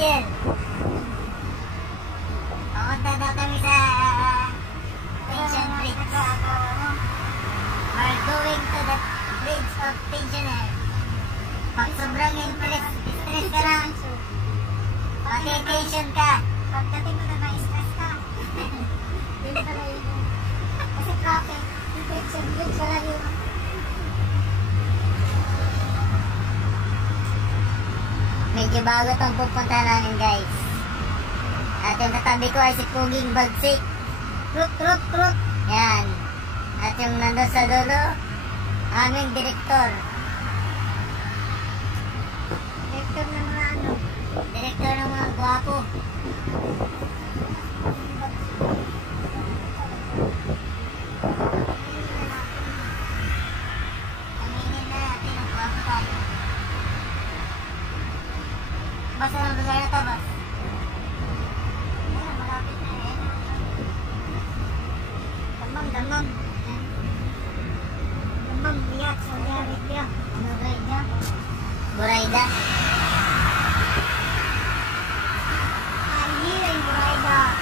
Angel. Papunta daw kami sa Tension Bridge. We're going to the Bridge of Tensioner. Pag sobrang stress ka lang, pati-tension ka. Pagdating mo na ma-stress ka. Hindi pala yun. Kasi traffic, Tension Bridge pala yun. Medyo bago itong pupunta namin, guys. At yung katabi ko ay si Puging Bagsik. Trut, trut, trut. Yan. At yung nandun sa dulo, aming direktor. Direktor ng mga ano? Direktor ng mga gwapo. Aminin na natin ang gwapo tayo. Basta ng lugar na ito, boss. Ayan, malapit na eh. Damang. Damang biyak, Saudi Arabia. Ano Buraida? Buraida. Hindi rin Buraida.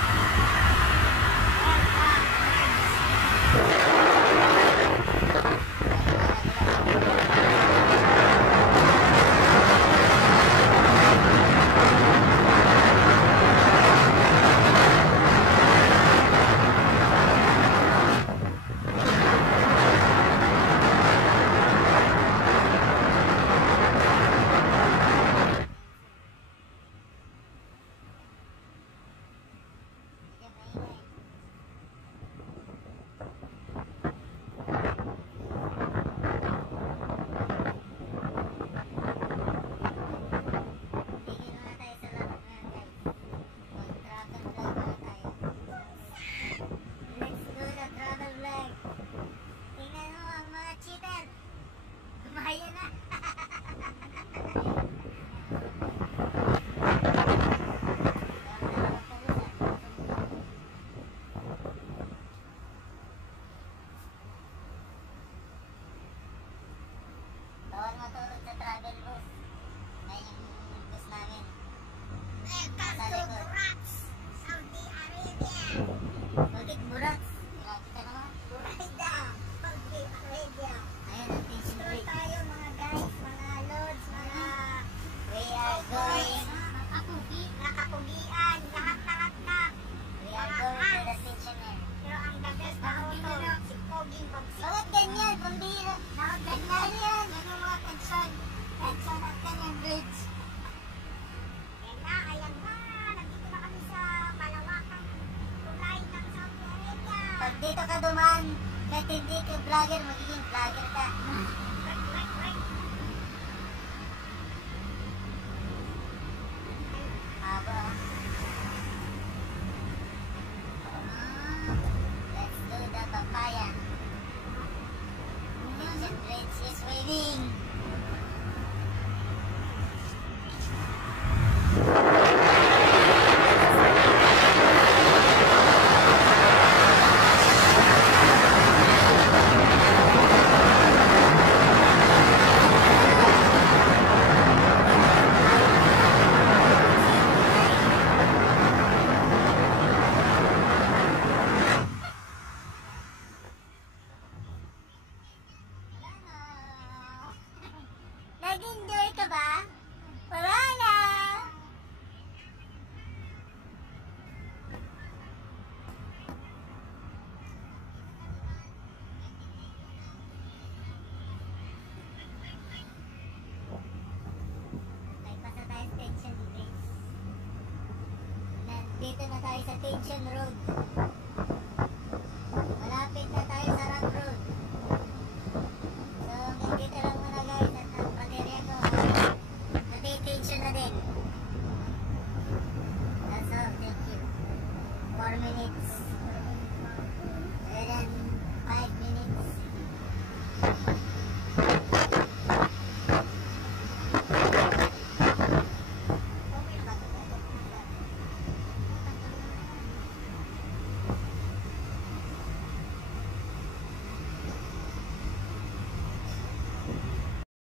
Bawal matulog sa travel bus. Ay, yung bus namin. Nasa likod. Saudi Arabia. Bakit Burak? Kita naman. Buraida. Saudi Arabia. Ayan ang Tension Bridge. Tayo mga guys, mga lods, mga we are going. Nakapugian. Lahat na. We are going to the Tensioner. Pero ang the best na auto, si Poging Bagsik. Bakit ganyan? Pambira. Bakit ganyan yan? Tension at Tension Bridge. Ayan na. Nandito na kami sa malawakang tulay ng Saudi Arabia. Pag dito ka dumaan, kahit hindi ka vlogger, magiging vlogger ka. Haba. Let's do the papaya. Tension Bridge is waiting. Nag-enjoy ka ba? Wala na! Nagpasa tayo sa Tension Bridge. Nandito na tayo sa Tension Road.